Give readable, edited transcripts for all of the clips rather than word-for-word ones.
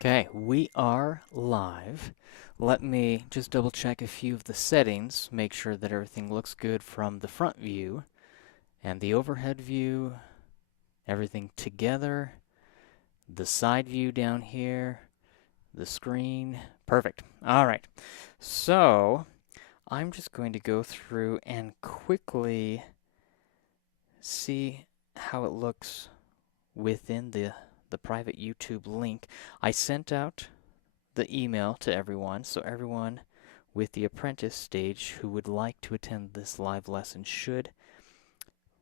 Okay, we are live. Let me just double check a few of the settings, make sure that everything looks good from the front view and the overhead view, everything together, the side view down here, the screen. Perfect. All right. So, I'm just going to go through and quickly see how it looks within the private YouTube link. I sent out the email to everyone, so everyone with the Apprentice stage who would like to attend this live lesson should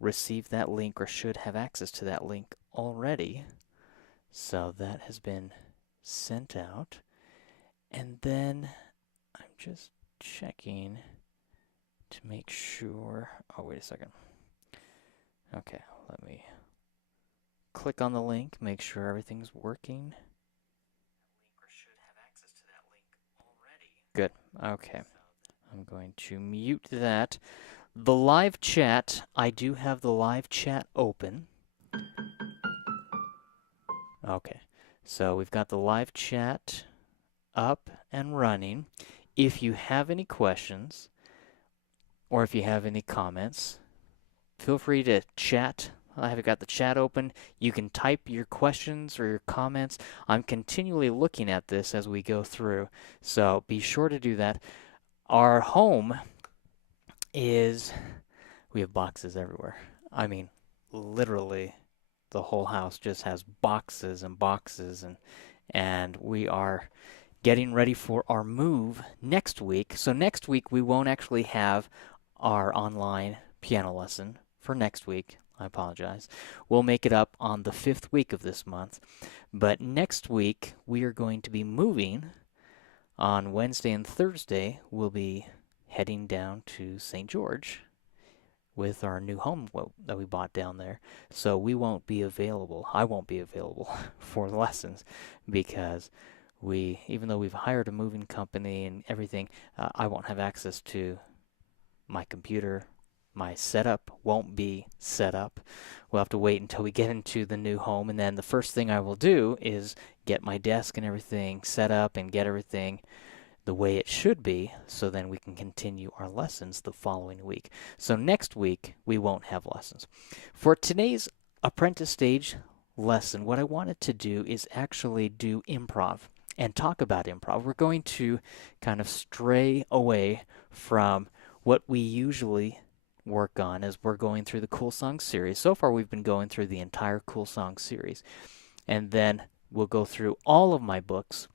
receive that link or should have access to that link already. So that has been sent out. And then I'm just checking to make sure. Oh, wait a second. Okay, let me click on the link, make sure everything's working. Good. Okay. I'm going to mute that. The live chat, I do have the live chat open. Okay. So we've got the live chat up and running. If you have any questions or if you have any comments, feel free to chat. I have got the chat open. You can type your questions or your comments. I'm continually looking at this as we go through, so be sure to do that. Our home is, we have boxes everywhere. I mean, literally, the whole house just has boxes and boxes, and we are getting ready for our move next week. So next week we won't actually have our online piano lesson for next week. I apologize. We'll make it up on the 5th week of this month. But next week we are going to be moving. On Wednesday and Thursday we'll be heading down to St. George with our new home that we bought down there. So we won't be available. I won't be available for lessons because even though we've hired a moving company and everything, I won't have access to my computer. My setup won't be set up. We'll have to wait until we get into the new home, and then the first thing I will do is get my desk and everything set up and get everything the way it should be, so then we can continue our lessons the following week. So next week, we won't have lessons. For today's Apprentice Stage lesson, what I wanted to do is actually do improv and talk about improv. We're going to kind of stray away from what we usually work on as we're going through the Cool Songs series. So far, we've been going through the entire Cool Songs series. And then we'll go through all of my books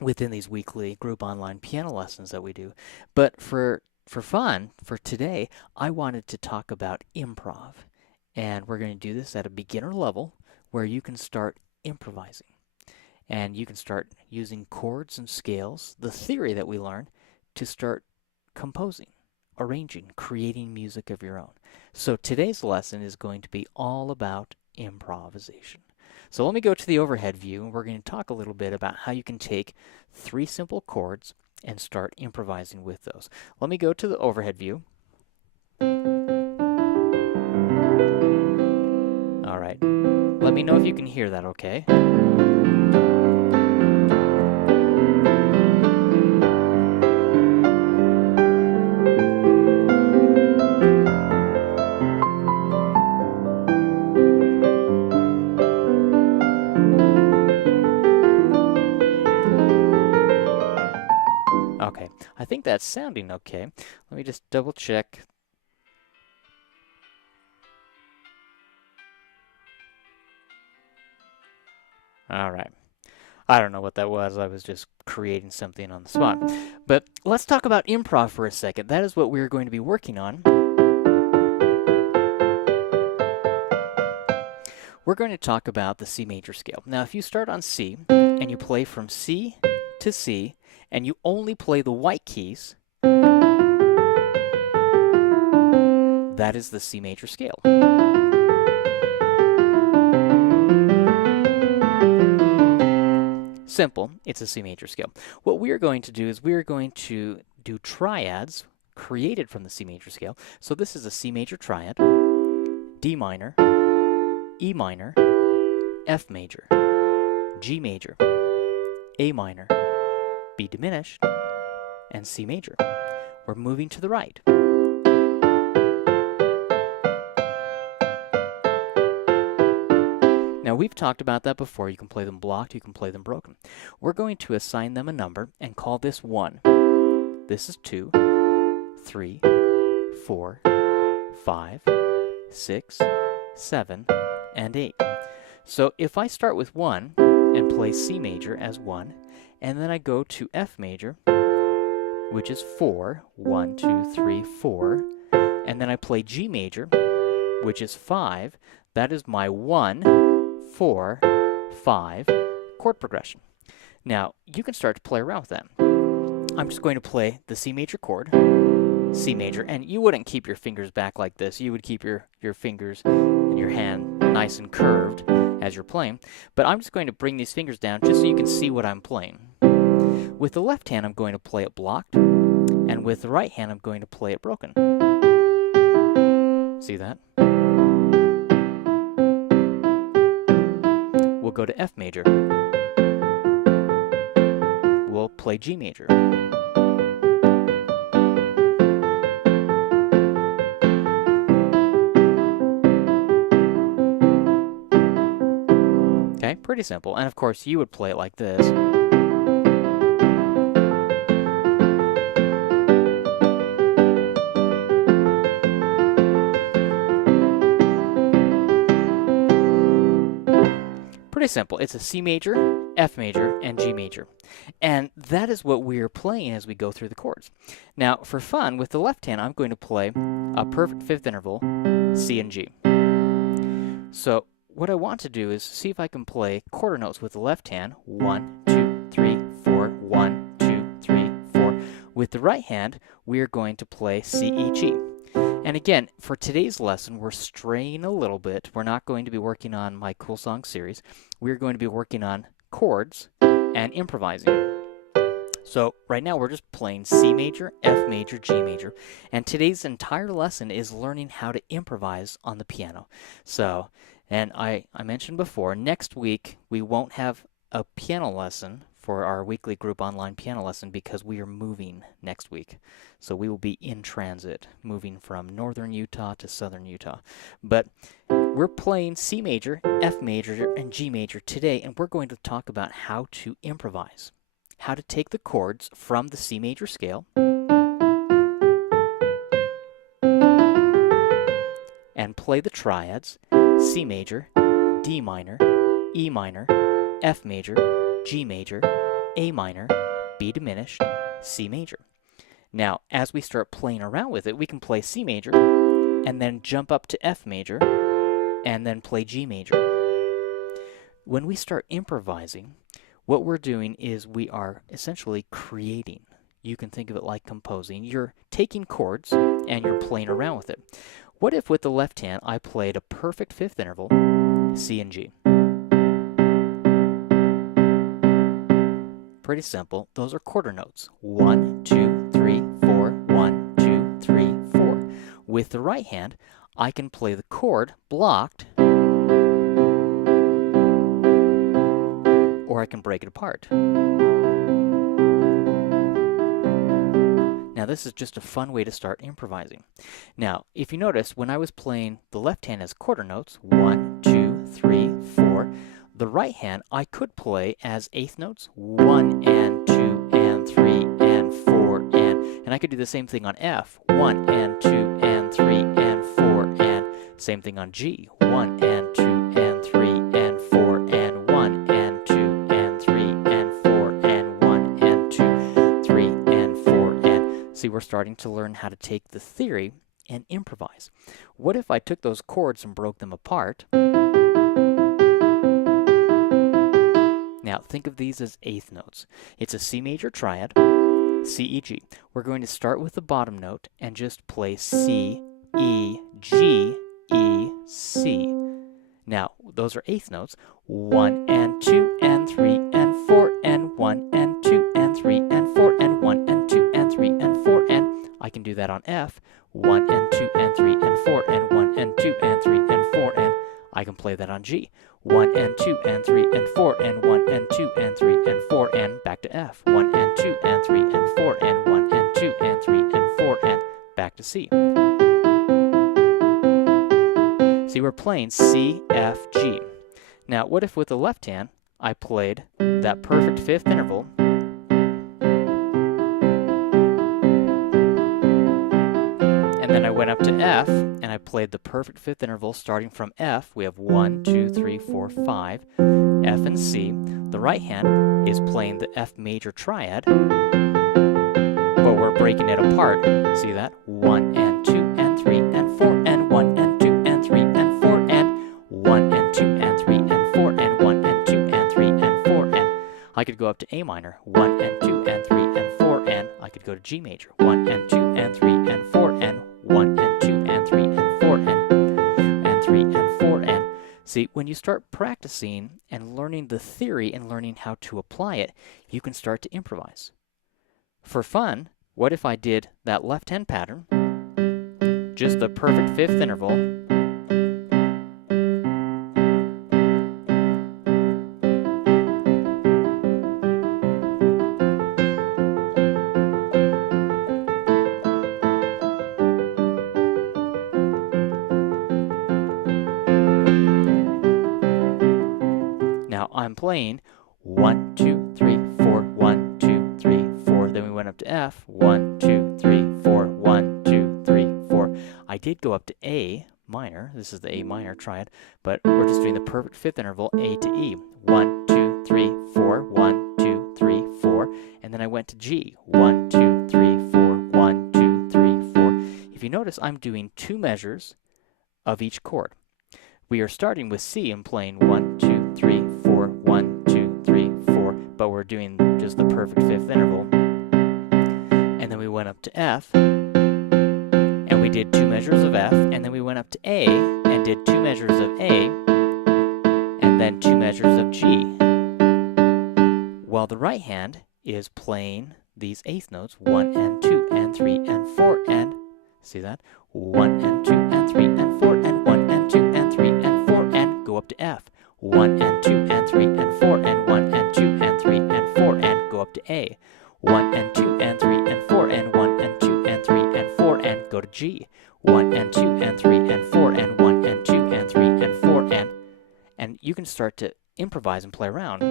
within these weekly group online piano lessons that we do. But for fun, for today, I wanted to talk about improv. And we're going to do this at a beginner level where you can start improvising. And you can start using chords and scales, the theory that we learn, to start composing, arranging, creating music of your own. So today's lesson is going to be all about improvisation. So let me go to the overhead view, and we're going to talk a little bit about how you can take 3 simple chords and start improvising with those. Let me go to the overhead view. All right. Let me know if you can hear that okay. Okay, I think that's sounding okay. Let me just double check. All right. I don't know what that was. I was just creating something on the spot. But let's talk about improv for a second. That is what we're going to be working on. We're going to talk about the C major scale. Now, if you start on C and you play from C to C and you only play the white keys, that is the C major scale. Simple, it's a C major scale. What we are going to do is we are going to do triads created from the C major scale. So this is a C major triad, D minor, E minor, F major, G major, A minor, B diminished, and C major. We're moving to the right. Now, we've talked about that before. You can play them blocked, you can play them broken. We're going to assign them a number and call this 1. This is 2, 3, 4, 5, 6, 7, and 8. So if I start with 1 and play C major as 1, and then I go to F major, which is 4, 1, 2, 3, 4, and then I play G major, which is 5, that is my 1, 4, 5 chord progression. Now, you can start to play around with that. I'm just going to play the C major chord, C major, and you wouldn't keep your fingers back like this. You would keep your fingers and your hand nice and curved as you're playing, but I'm just going to bring these fingers down just so you can see what I'm playing. With the left hand, I'm going to play it blocked, and with the right hand, I'm going to play it broken. See that? We'll go to F major. We'll play G major. Okay, pretty simple. And of course, you would play it like this. Pretty simple. It's a C major, F major, and G major. And that is what we're playing as we go through the chords. Now, for fun, with the left hand, I'm going to play a perfect fifth interval, C and G. So what I want to do is see if I can play quarter notes with the left hand, 1, 2, 3, 4, 1, 2, 3, 4. With the right hand, we are going to play C, E, G. And again, for today's lesson, we're straying a little bit. We're not going to be working on my Cool Song series. We're going to be working on chords and improvising. So right now, we're just playing C major, F major, G major. And today's entire lesson is learning how to improvise on the piano. So, and I mentioned before, next week, we won't have a piano lesson for our weekly group online piano lesson because we are moving next week. So we will be in transit, moving from northern Utah to southern Utah. But we're playing C major, F major, and G major today, and we're going to talk about how to improvise, how to take the chords from the C major scale and play the triads, C major, D minor, E minor, F major, G major, A minor, B diminished, C major. Now, as we start playing around with it, we can play C major, and then jump up to F major, and then play G major. When we start improvising, what we're doing is we are essentially creating. You can think of it like composing. You're taking chords, and you're playing around with it. What if with the left hand, I played a perfect fifth interval, C and G? Pretty simple. Those are quarter notes. 1, 2, 3, 4, 1, 2, 3, 4. With the right hand, I can play the chord blocked, or I can break it apart. Now, this is just a fun way to start improvising. Now, if you notice, when I was playing the left hand as quarter notes, 1, 2, 3, 4, the right hand I could play as eighth notes, 1 and 2 and 3 and 4 and I could do the same thing on F, 1 and 2 and 3 and 4 and same thing on G, 1 and 2 and 3 and 4 and 1 and 2 and 3 and 4 and 1 and 2, 3 and 4 and see, we're starting to learn how to take the theory and improvise. What if I took those chords and broke them apart? Now, think of these as eighth notes. It's a C major triad, C, E, G. We're going to start with the bottom note and just play C, E, G, E, C. Now, those are eighth notes. 1 and 2 and 3 and 4 and 1 and 2 and 3 and 4 and 1 and 2 and 3 and 4 and I can do that on F. 1 and 2 and 3 and 4 and 1 and 2 and 3 and 4 and I can play that on G. 1 and 2 and 3 and 4 and 1 and 2 and 3 and 4 and back to F. 1 and 2 and 3 and 4 and 1 and 2 and 3 and 4 and back to C. See, we're playing C, F, G. Now, what if with the left hand, I played that perfect fifth interval, and then I went up to F, and I played the perfect fifth interval starting from F. We have 1, 2, 3, 4, 5, F and C. The right hand is playing the F major triad, but we're breaking it apart. See that? 1 and 2 and 3 and 4 and 1 and 2 and 3 and 4 and 1 and 2 and 3 and 4 and 1 and 2 and 3 and 4 and I could go up to A minor, 1 and 2 and 3 and 4 and I could go to G major, 1 and 2 and 3 and 4 and 1 and 2 and 3 and 4 and 3 and 4 and. See, when you start practicing and learning the theory and learning how to apply it, you can start to improvise. For fun, what if I did that left hand pattern, just the perfect fifth interval, now I'm playing 1, 2, 3, 4, 1, 2, 3, 4. Then we went up to F, 1, 2, 3, 4, 1, 2, 3, 4. I did go up to A minor. This is the A minor triad, but we're just doing the perfect fifth interval, A to E. 1, 2, 3, 4, 1, 2, 3, 4. And then I went to G. 1, 2, 3, 4, 1, 2, 3, 4. If you notice, I'm doing 2 measures of each chord. We are starting with C and playing 1, 2, 3, 4, 1, 2, 3, 4, but we're doing just the perfect fifth interval. And then we went up to F, and we did 2 measures of F, and then we went up to A, and did 2 measures of A, and then 2 measures of G. While the right hand is playing these eighth notes, 1 and 2 and 3 and 4 and, see that? 1 and 2 and 3 and 4 and 1 and 2 and 3 and 4 and go up to F. 1 and 2 and 3 and 4 and 1 and 2 and 3 and 4 and go up to A. 1 and 2 and 3 and 4 and 1 and 2 and 3 and 4 and go to G. 1 and 2 and 3 and 4 and 1 and 2 and 3 and 4 and you can start to improvise and play around.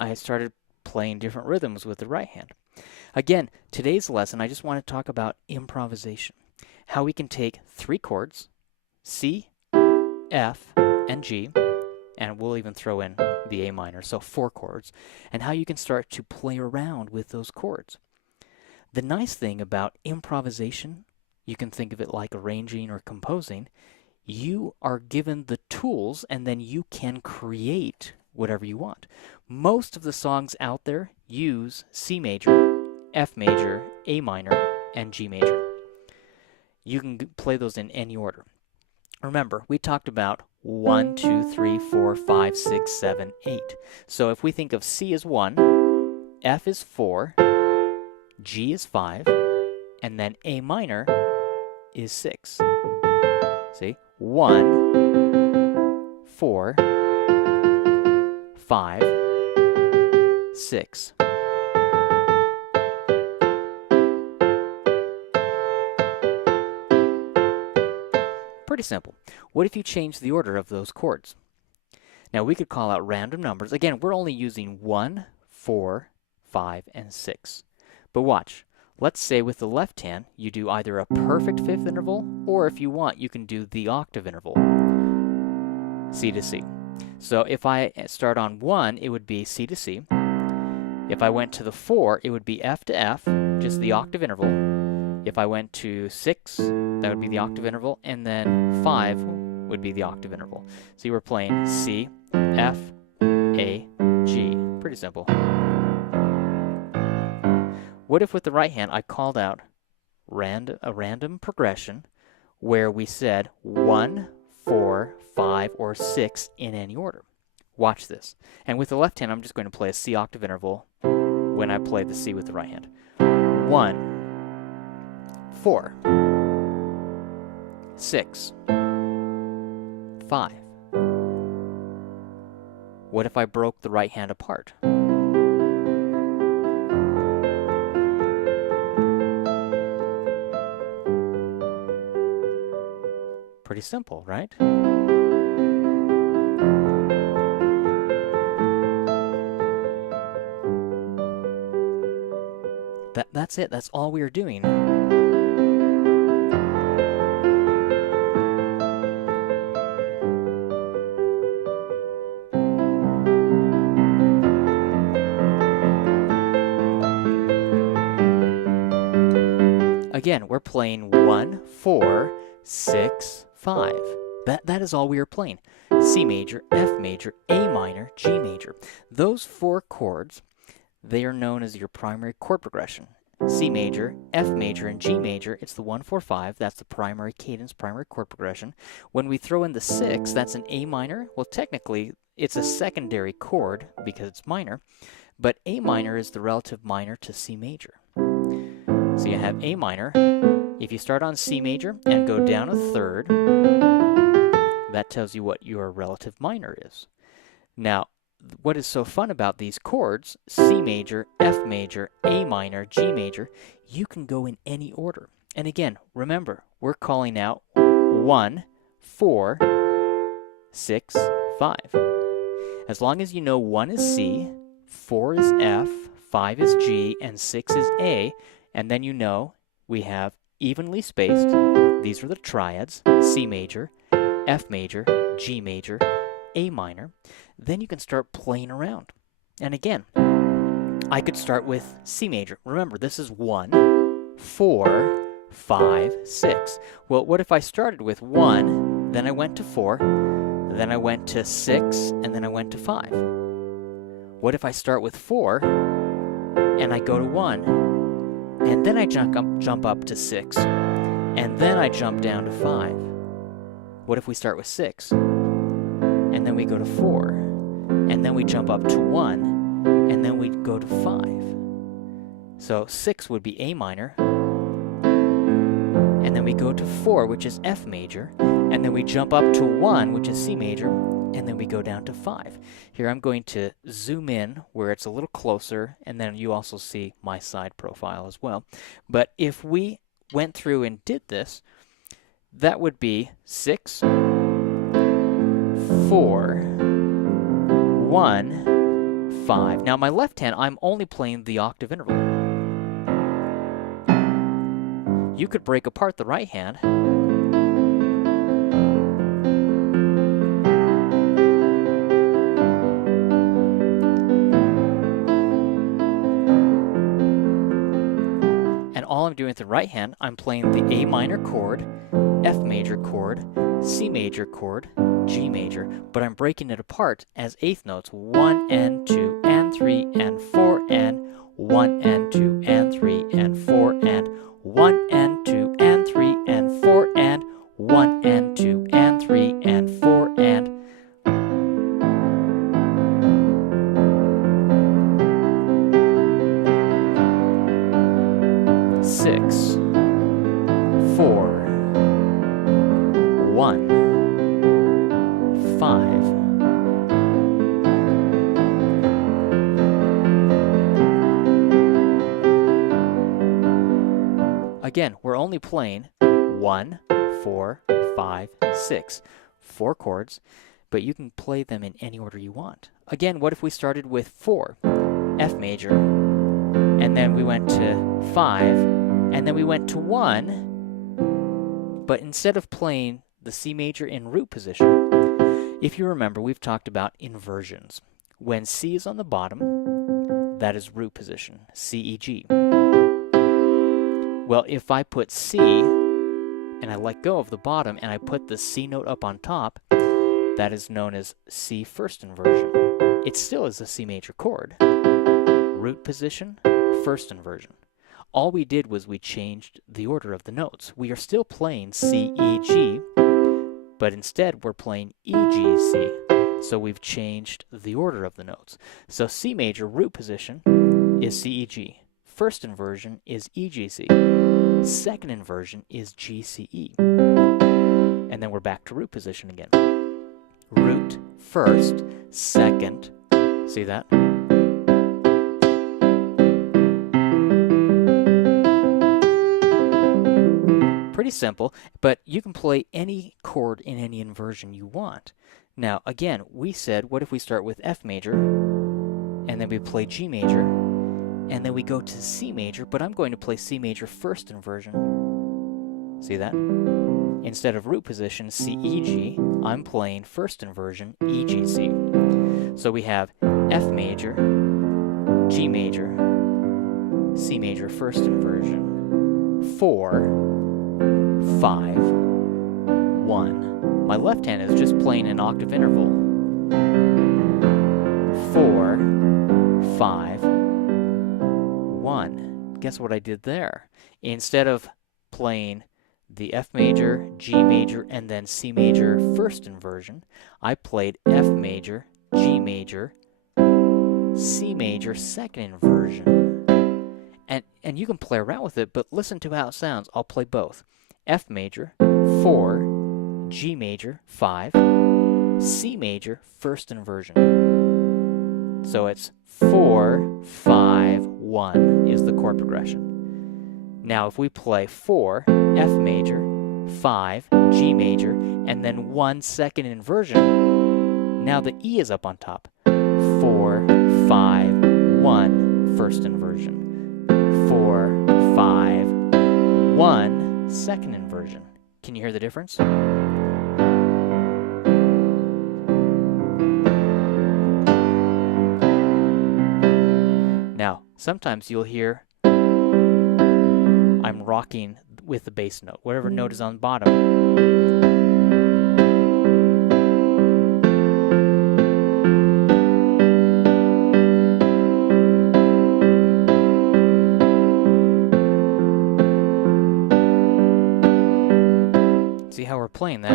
I started playing different rhythms with the right hand. Again, today's lesson, I just want to talk about improvisation. How we can take 3 chords, C, F, and G, and we'll even throw in the A minor, so 4 chords, and how you can start to play around with those chords. The nice thing about improvisation, you can think of it like arranging or composing, you are given the tools and then you can create whatever you want. Most of the songs out there use C major, F major, A minor, and G major. You can play those in any order. Remember, we talked about 1, 2, 3, 4, 5, 6, 7, 8. So if we think of C as 1, F is 4, G is 5, and then A minor is 6. See? 1, 4, 5, 6. Pretty simple. What if you change the order of those chords? Now we could call out random numbers. Again, we're only using 1, 4, 5, and 6. But watch. Let's say with the left hand, you do either a perfect fifth interval, or if you want, you can do the octave interval, C to C. So if I start on 1, it would be C to C. If I went to the 4, it would be F to F, just the octave interval. If I went to 6, that would be the octave interval, and then 5 would be the octave interval. So you were playing C, F, A, G. Pretty simple. What if with the right hand I called out a random progression where we said 1, 4, 5, or 6 in any order? Watch this. And with the left hand, I'm just going to play a C octave interval when I play the C with the right hand. 1, 4, 6, 5. What if I broke the right hand apart? Pretty simple, right? That's it. That's all we are doing. Again, we're playing 1, 4, 6, 5. That is all we are playing. C major, F major, A minor, G major. Those 4 chords, they are known as your primary chord progression. C major, F major, and G major, it's the 1, 4, 5. That's the primary cadence, primary chord progression. When we throw in the 6, that's an A minor. Well, technically, it's a secondary chord because it's minor, but A minor is the relative minor to C major. So you have A minor. If you start on C major and go down a third, that tells you what your relative minor is. Now, what is so fun about these chords, C major, F major, A minor, G major, you can go in any order. And again, remember, we're calling out 1, 4, 6, 5. As long as you know 1 is C, 4 is F, 5 is G, and 6 is A, and then you know we have evenly spaced, these are the triads, C major, F major, G major, A minor, then you can start playing around. And again, I could start with C major. Remember, this is 1, 4, 5, 6. Well, what if I started with 1, then I went to 4, then I went to 6, and then I went to 5? What if I start with 4, and I go to 1, and then I jump up to 6, and then I jump down to 5? What if we start with 6, and then we go to 4, and then we jump up to 1, and then we go to 5? So 6 would be A minor, and then we go to 4, which is F major, and then we jump up to 1, which is C major, and then we go down to 5. Here I'm going to zoom in where it's a little closer, and then you also see my side profile as well. But if we went through and did this, that would be 6, 4, 1, 5. Now my left hand, I'm only playing the octave interval. You could break apart the right hand. And all I'm doing with the right hand, I'm playing the A minor chord, F major chord, C major chord, G major, but I'm breaking it apart as eighth notes, 1 and 2 and 3 and 4 and 1 and 2 and 3 and 4 and 1 and 2 and 3 and 4 and 1 and 2 and 3 and 4 and 6, 4, 1, 5. Again, we're only playing 1, 4, 5, 6. 4 chords, but you can play them in any order you want. Again, what if we started with 4, F major, and then we went to 5, and then we went to 1, but instead of playing the C major in root position, if you remember, we've talked about inversions. When C is on the bottom, that is root position, C, E, G. Well, if I put C, and I let go of the bottom, and I put the C note up on top, that is known as C first inversion. It still is a C major chord. Root position, first inversion. All we did was we changed the order of the notes. We are still playing C, E, G, but instead we're playing E, G, C. So we've changed the order of the notes. So C major root position is C, E, G. First inversion is E, G, C. Second inversion is G, C, E. And then we're back to root position again. Root first, second. See that? Pretty simple, but you can play any chord in any inversion you want. Now, again, we said, what if we start with F major, and then we play G major, and then we go to C major, but I'm going to play C major first inversion. See that? Instead of root position C, E, G, I'm playing first inversion E, G, C. So we have F major, G major, C major first inversion, 4, 5, 1. My left hand is just playing an octave interval. 4, 5, 1. Guess what I did there? Instead of playing the F major, G major, and then C major first inversion, I played F major, G major, C major second inversion. And you can play around with it, but listen to how it sounds. I'll play both. F major, 4, G major, 5, C major, first inversion. So it's 4, 5, 1 is the chord progression. Now if we play 4, F major, 5, G major, and then 1 second inversion, now the E is up on top. 4, 5, 1, first inversion. 4, 5, 1, second inversion. Can you hear the difference? Now, sometimes you'll hear I'm rocking with the bass note, whatever note is on the bottom. See how we're playing that?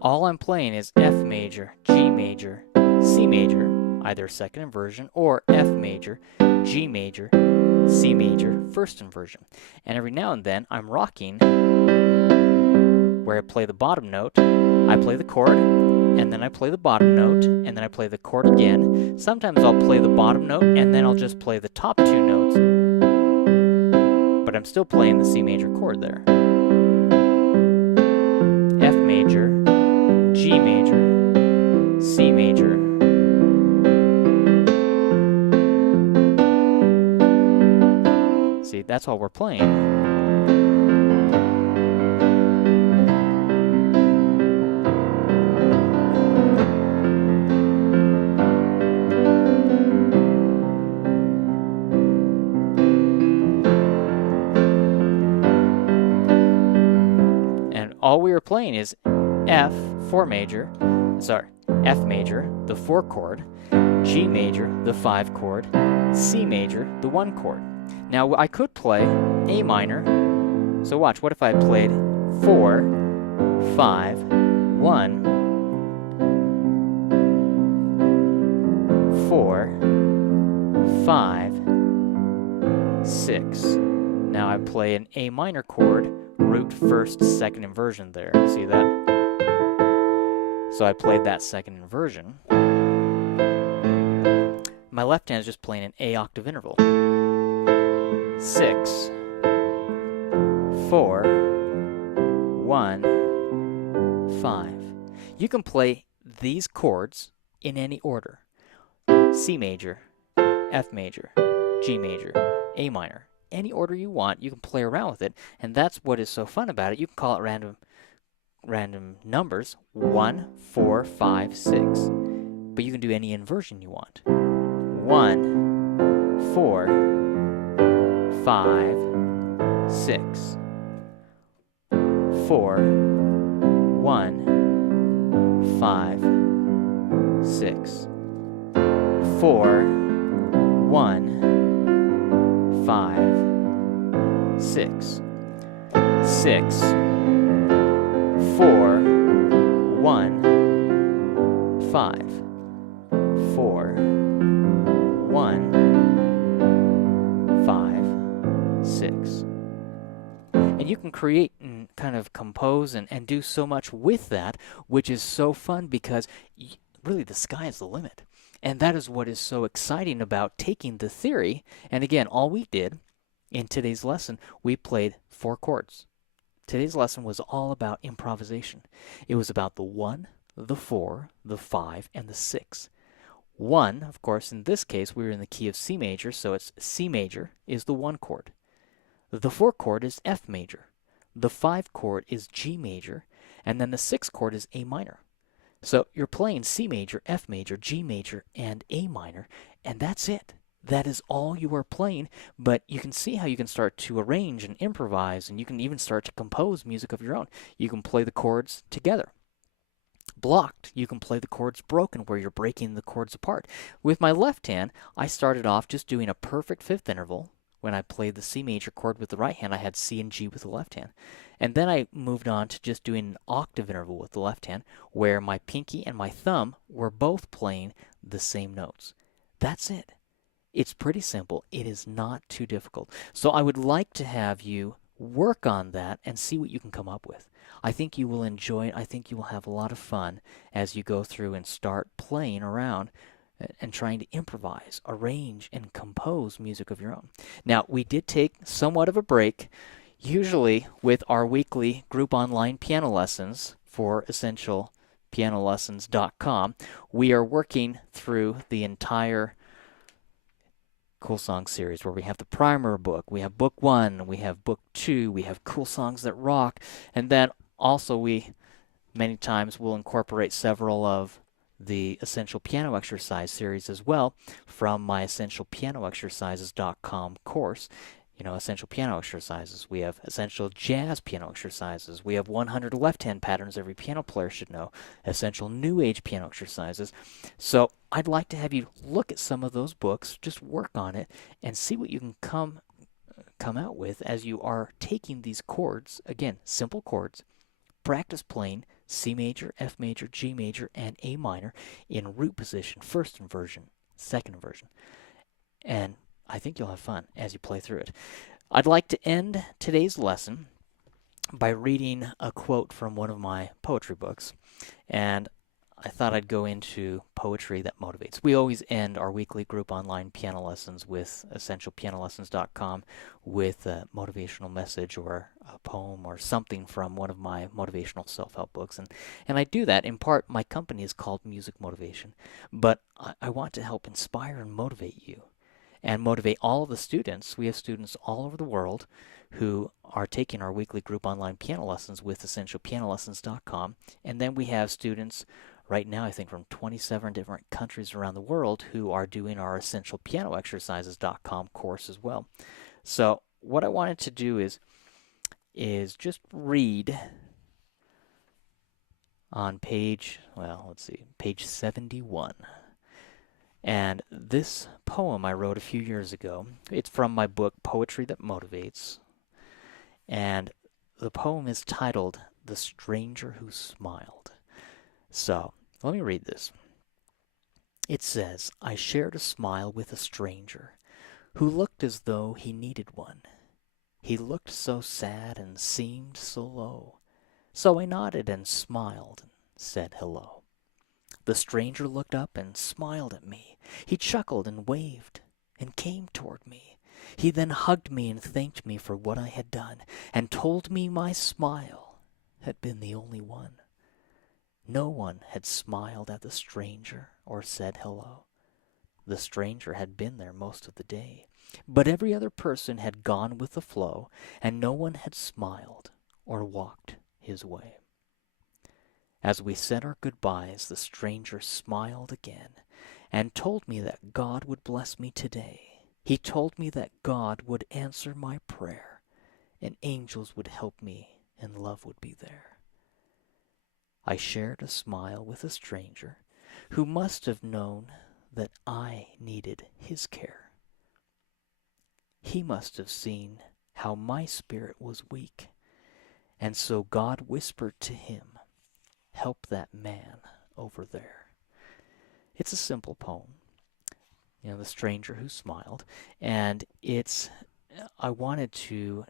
All I'm playing is F major, G major, C major, either second inversion, or F major, G major, C major, first inversion. And every now and then I'm rocking where I play the bottom note, I play the chord, and then I play the bottom note, and then I play the chord again. Sometimes I'll play the bottom note, and then I'll just play the top 2 notes, but I'm still playing the C major chord there. F major, G major, C major. See, that's all we're playing. All we were playing is F, 4 major, F major, the 4 chord, G major, the 5 chord, C major, the 1 chord. Now I could play A minor, so watch, what if I played 4, 5, 1, 4, 5, 6. Now I play an A minor chord, root first, second inversion there. See that? So I played that second inversion. My left hand is just playing an A octave interval. 6, 4, 1, 5. You can play these chords in any order. C major, F major, G major, A minor. Any order you want, you can play around with it, and that's what is so fun about it. You can call it random numbers, 1, 4, 5, 6, but you can do any inversion you want. 1, 4, 5, 6. 4, 1, 5, 6. 4, 1, 5, 6. 6, 4, 1, 5, 4, 1, 5, 6. And you can create and kind of compose and do so much with that, which is so fun because really the sky is the limit. And that is what is so exciting about taking the theory. And again, all we did in today's lesson, we played 4 chords. Today's lesson was all about improvisation. It was about the 1, the 4, the 5, and the 6. 1, of course, in this case, we were in the key of C major, so it's C major is the 1 chord. The 4 chord is F major. The 5 chord is G major. And then the 6 chord is A minor. So you're playing C major, F major, G major, and A minor, and that's it. That is all you are playing, but you can see how you can start to arrange and improvise, and you can even start to compose music of your own. You can play the chords together. Blocked, you can play the chords broken, where you're breaking the chords apart. With my left hand, I started off just doing a perfect fifth interval. When I played the C major chord with the right hand, I had C and G with the left hand. And then I moved on to just doing an octave interval with the left hand, where my pinky and my thumb were both playing the same notes. That's it. It's pretty simple. It is not too difficult. So I would like to have you work on that and see what you can come up with. I think you will enjoy it. I think you will have a lot of fun as you go through and start playing around and trying to improvise, arrange, and compose music of your own. Now, we did take somewhat of a break, usually with our weekly group online piano lessons for EssentialPianoLessons.com. We are working through the entire Cool Song series, where we have the primer book, we have book 1, we have book 2, we have Cool Songs That Rock, and then also we many times will incorporate several of the Essential Piano Exercise series as well from my EssentialPianoExercises.com course. You know, essential piano exercises. We have essential jazz piano exercises. We have 100 left-hand patterns every piano player should know. Essential new age piano exercises. So I'd like to have you look at some of those books, just work on it, and see what you can come out with as you are taking these chords. Again, simple chords. Practice playing C major, F major, G major, and A minor in root position, first inversion, second inversion. And I think you'll have fun as you play through it. I'd like to end today's lesson by reading a quote from one of my poetry books. And I thought I'd go into poetry that motivates. We always end our weekly group online piano lessons with EssentialPianoLessons.com with a motivational message or a poem or something from one of my motivational self-help books. And I do that in part. My company is called Music Motivation, but I want to help inspire and motivate you and motivate all of the students. We have students all over the world who are taking our weekly group online piano lessons with EssentialPianoLessons.com. And then we have students right now, I think, from 27 different countries around the world who are doing our EssentialPianoExercises.com course as well. So what I wanted to do is just read on page 71. And this poem I wrote a few years ago. It's from my book, Poetry That Motivates. And the poem is titled, The Stranger Who Smiled. So, let me read this. It says, I shared a smile with a stranger who looked as though he needed one. He looked so sad and seemed so low. So I nodded and smiled and said hello. The stranger looked up and smiled at me. He chuckled and waved and came toward me. He then hugged me and thanked me for what I had done and told me my smile had been the only one. No one had smiled at the stranger or said hello. The stranger had been there most of the day, but every other person had gone with the flow, and no one had smiled or walked his way. As we said our goodbyes, the stranger smiled again and told me that God would bless me today. He told me that God would answer my prayer and angels would help me and love would be there. I shared a smile with a stranger who must have known that I needed his care. He must have seen how my spirit was weak, and so God whispered to him, "Help that man over there." It's a simple poem, The Stranger Who Smiled, and I wanted to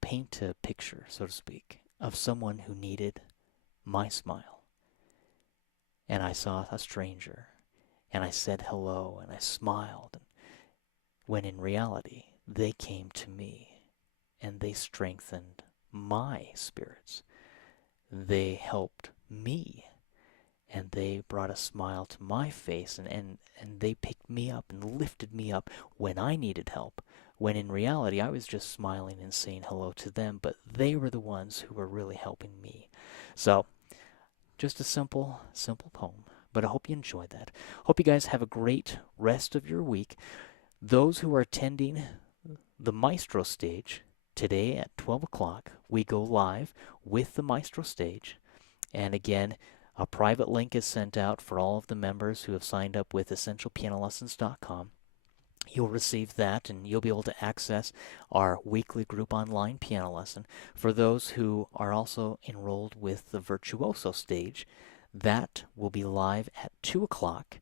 paint a picture, so to speak, of someone who needed my smile. And I saw a stranger, and I said hello, and I smiled, when in reality, they came to me, and they strengthened my spirits. They helped me, and they brought a smile to my face, and they picked me up and lifted me up when I needed help, when in reality I was just smiling and saying hello to them, but they were the ones who were really helping me. So, just a simple poem, but I hope you enjoyed that. Hope you guys have a great rest of your week. Those who are attending the Maestro stage, today at 12 o'clock, we go live with the Maestro stage. And again, a private link is sent out for all of the members who have signed up with EssentialPianoLessons.com. You'll receive that, and you'll be able to access our weekly group online piano lesson. For those who are also enrolled with the Virtuoso stage, that will be live at 2 o'clock,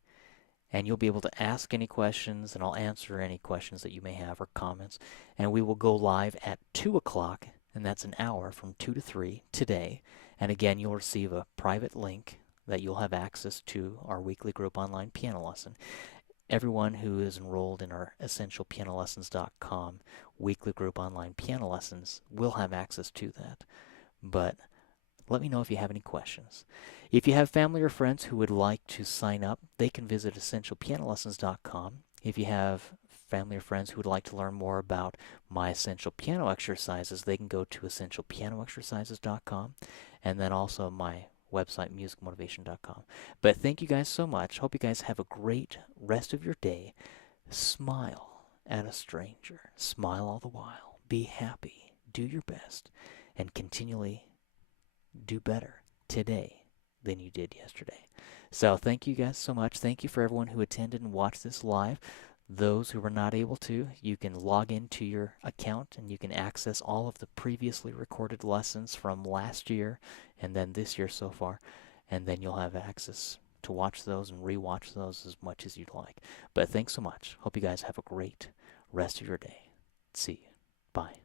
and you'll be able to ask any questions, and I'll answer any questions that you may have or comments. And we will go live at 2 o'clock, and that's an hour from 2 to 3 today. And again, you'll receive a private link that you'll have access to our weekly group online piano lesson. Everyone who is enrolled in our EssentialPianoLessons.com weekly group online piano lessons will have access to that. But let me know if you have any questions. If you have family or friends who would like to sign up, they can visit EssentialPianoLessons.com. If you have family or friends who would like to learn more about my essential piano exercises, they can go to EssentialPianoExercises.com, and then also my website, musicmotivation.com. But thank you guys so much. Hope you guys have a great rest of your day. Smile at a stranger. Smile all the while. Be happy. Do your best. And continually do better today than you did yesterday. So thank you guys so much. Thank you for everyone who attended and watched this live. Those who were not able to, you can log into your account and you can access all of the previously recorded lessons from last year and then this year so far, and then you'll have access to watch those and rewatch those as much as you'd like. But thanks so much. Hope you guys have a great rest of your day. See you. Bye.